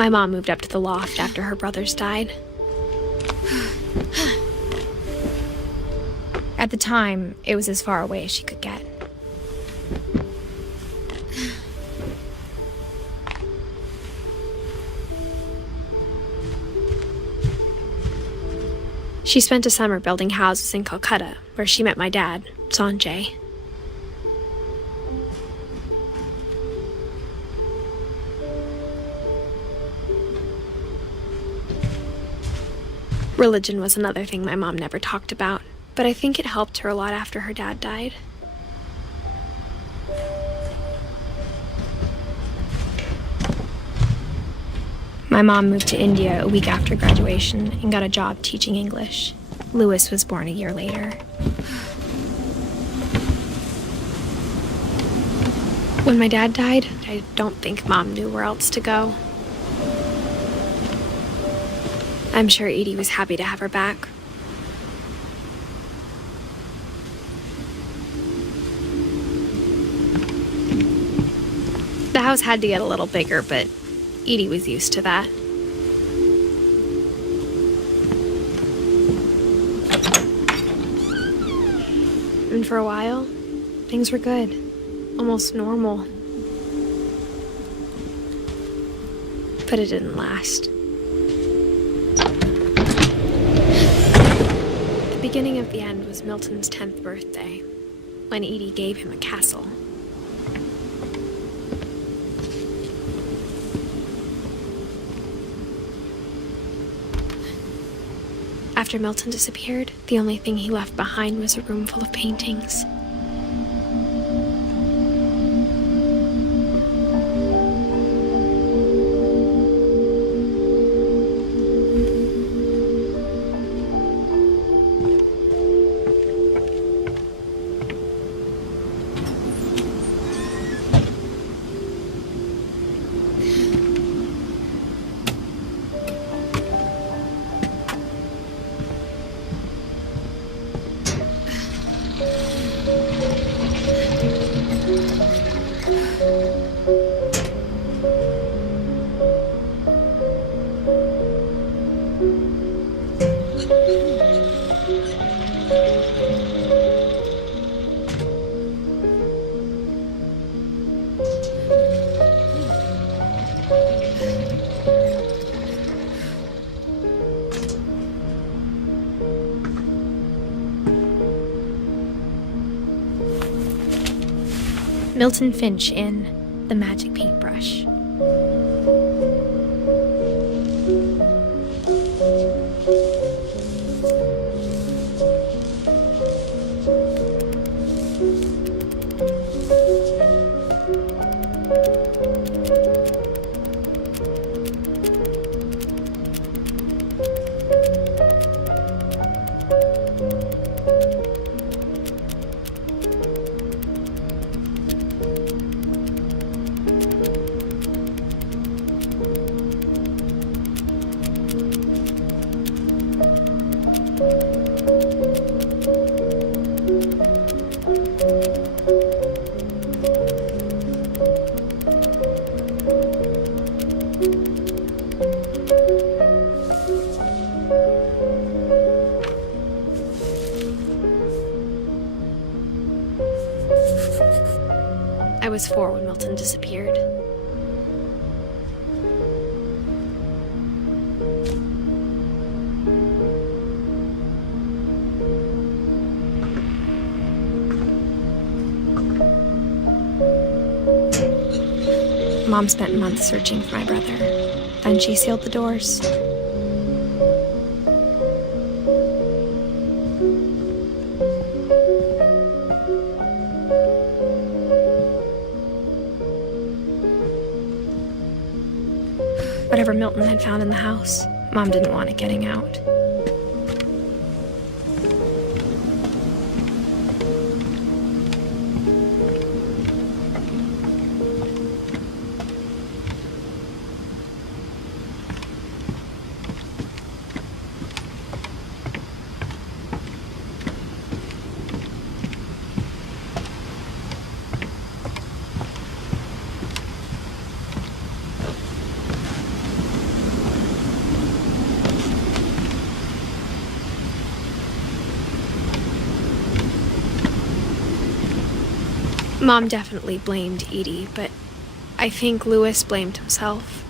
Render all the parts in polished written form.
My mom moved up to the loft after her brothers died. At the time, it was as far away as she could get. She spent a summer building houses in Calcutta, where she met my dad, Sanjay. Religion was another thing my mom never talked about, but I think it helped her a lot after her dad died. My mom moved to India a week after graduation and got a job teaching English. Louis was born a year later. When my dad died, I don't think Mom knew where else to go. I'm sure Edie was happy to have her back. The house had to get a little bigger, but Edie was used to that. And for a while, things were good. Almost normal. But it didn't last. The beginning of the end was Milton's 10th birthday, when Edie gave him a castle. After Milton disappeared, the only thing he left behind was a room full of paintings. Milton Finch in The Magic Paintbrush. I was 4 when Milton disappeared. Mom spent months searching for my brother. Then she sealed the doors. Whatever Milton had found in the house, Mom didn't want it getting out. Mom definitely blamed Edie, but I think Lewis blamed himself.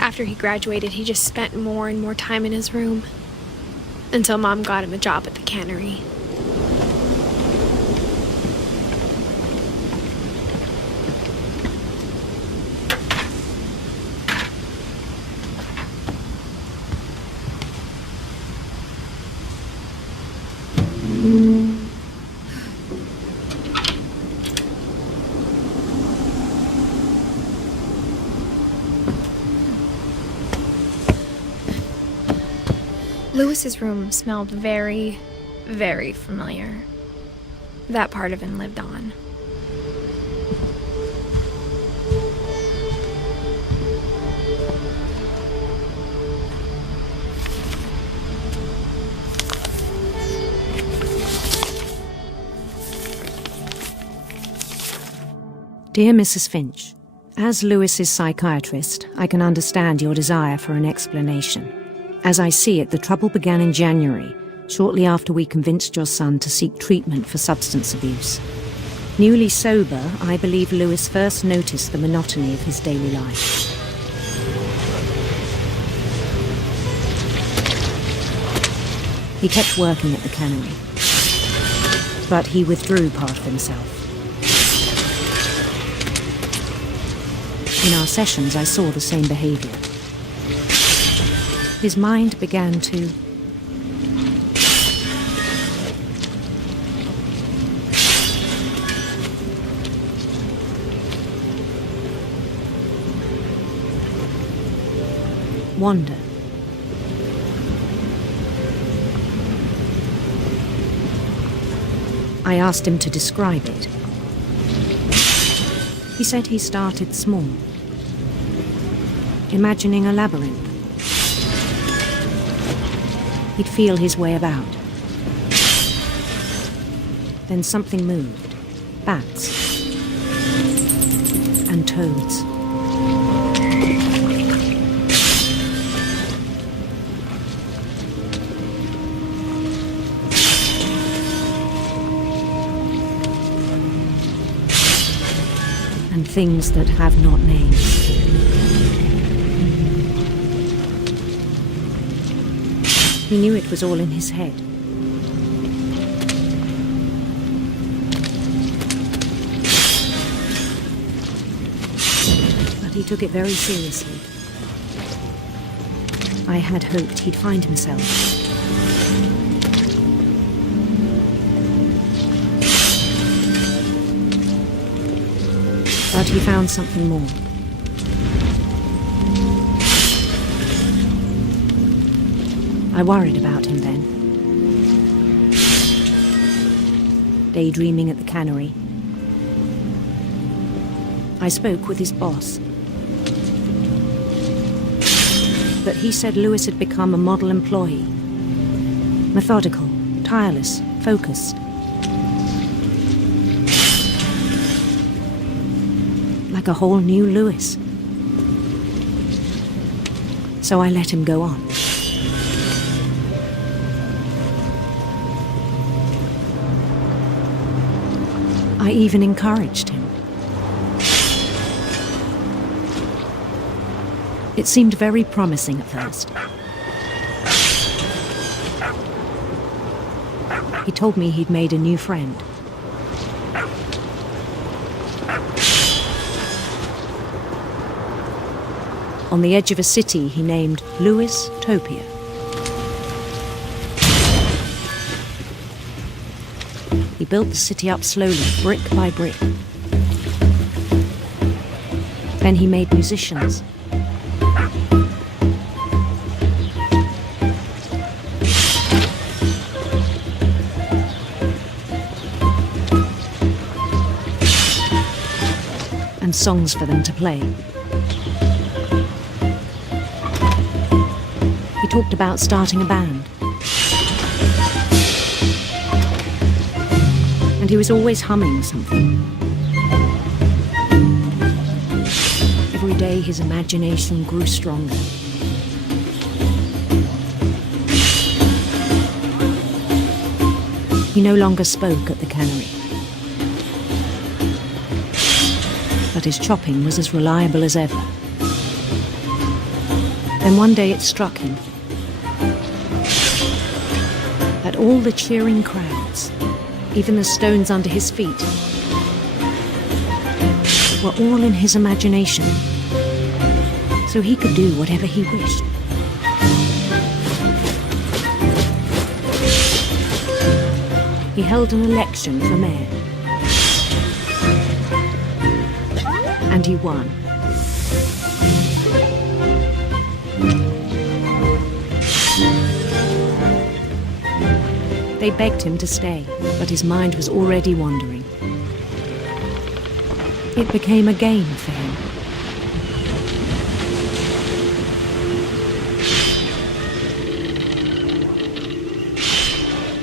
After he graduated, he just spent more and more time in his room, until Mom got him a job at the cannery. Lewis's room smelled very, very familiar. That part of him lived on. Dear Mrs. Finch, as Lewis's psychiatrist, I can understand your desire for an explanation. As I see it, the trouble began in January, shortly after we convinced your son to seek treatment for substance abuse. Newly sober, I believe Lewis first noticed the monotony of his daily life. He kept working at the cannery, but he withdrew part of himself. In our sessions, I saw the same behavior. His mind began to wander. I asked him to describe it. He said he started small, imagining a labyrinth. He'd feel his way about. Then something moved. Bats. And toads. And things that have not names. He knew it was all in his head. But he took it very seriously. I had hoped he'd find himself. But he found something more. I worried about him then. Daydreaming at the cannery. I spoke with his boss. But he said Lewis had become a model employee. Methodical, tireless, focused. Like a whole new Lewis. So I let him go on. I even encouraged him. It seemed very promising at first. He told me he'd made a new friend. On the edge of a city he named Lewis Topia. He built the city up slowly, brick by brick. Then he made musicians. And songs for them to play. He talked about starting a band. And he was always humming something. Every day his imagination grew stronger. He no longer spoke at the cannery. But his chopping was as reliable as ever. Then one day it struck him that all the cheering crowds, even the stones under his feet, were all in his imagination, so he could do whatever he wished. He held an election for mayor, and he won. They begged him to stay, but his mind was already wandering. It became a game for him.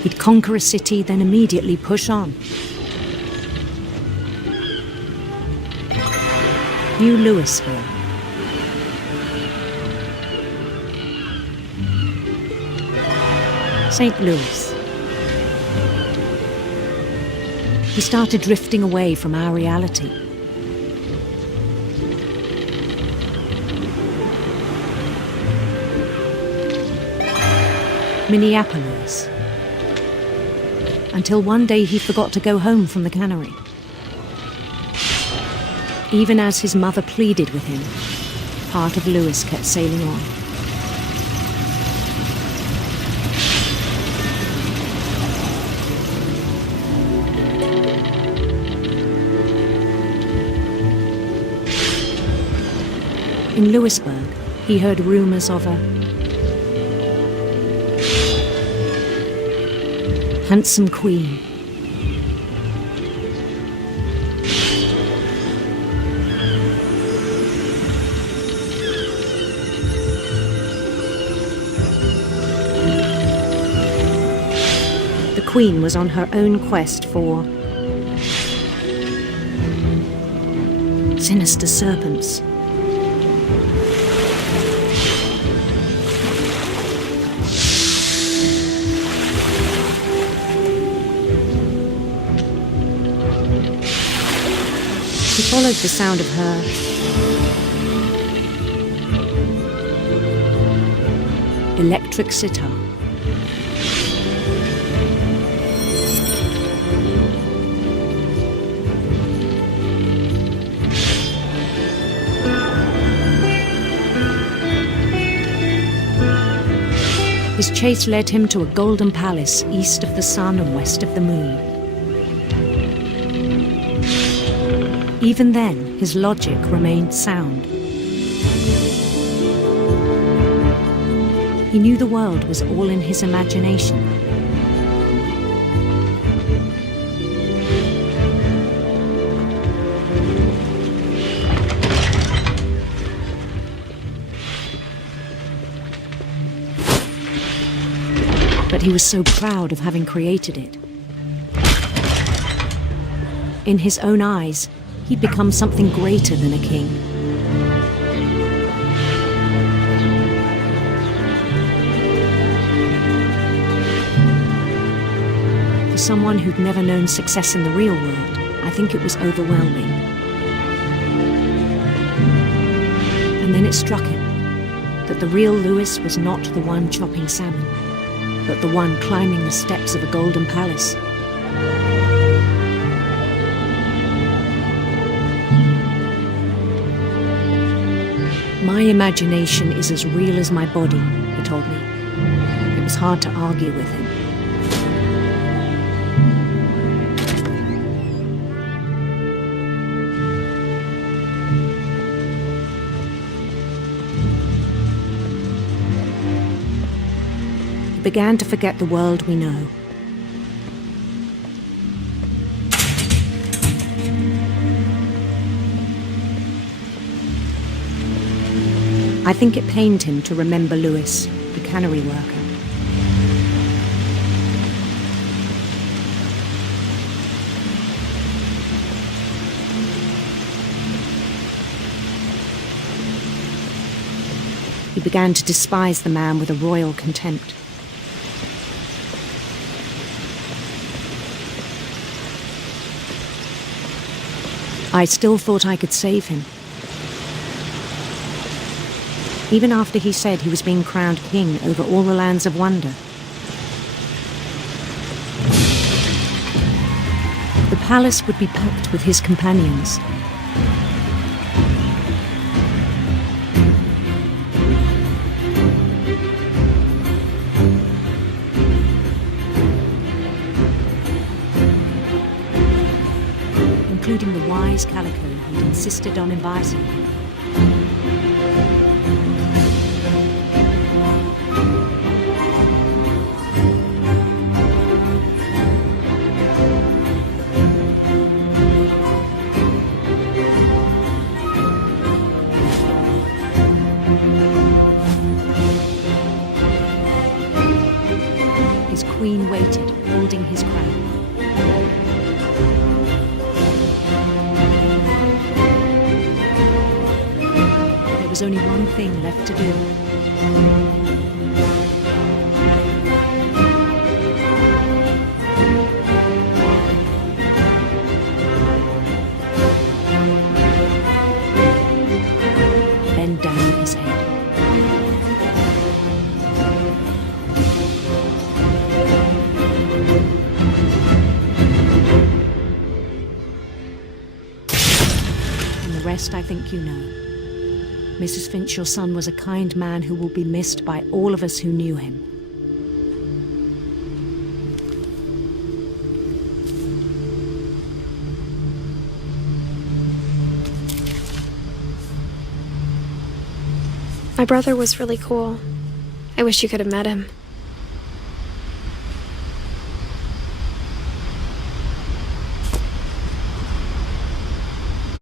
He'd conquer a city, then immediately push on. New Louisville. St. Louis. He started drifting away from our reality. Minneapolis. Until one day he forgot to go home from the cannery. Even as his mother pleaded with him, part of Louis kept sailing on. In Louisburg, he heard rumors of a handsome queen. The queen was on her own quest for sinister serpents. He followed the sound of her electric sitar. His chase led him to a golden palace east of the sun and west of the moon. Even then, his logic remained sound. He knew the world was all in his imagination. But he was so proud of having created it. In his own eyes, he'd become something greater than a king. For someone who'd never known success in the real world, I think it was overwhelming. And then it struck him that the real Louis was not the one chopping salmon, but the one climbing the steps of a golden palace. My imagination is as real as my body, he told me. It was hard to argue with him. He began to forget the world we know. I think it pained him to remember Louis, the cannery worker. He began to despise the man with a royal contempt. I still thought I could save him. Even after he said he was being crowned king over all the lands of wonder. The palace would be packed with his companions. Including the wise Calico who'd insisted on inviting him. His queen waited, holding his crown. There was only one thing left to do. Bend down his head. The rest I think you know. Mrs. Finch, your son was a kind man who will be missed by all of us who knew him. My brother was really cool. I wish you could have met him.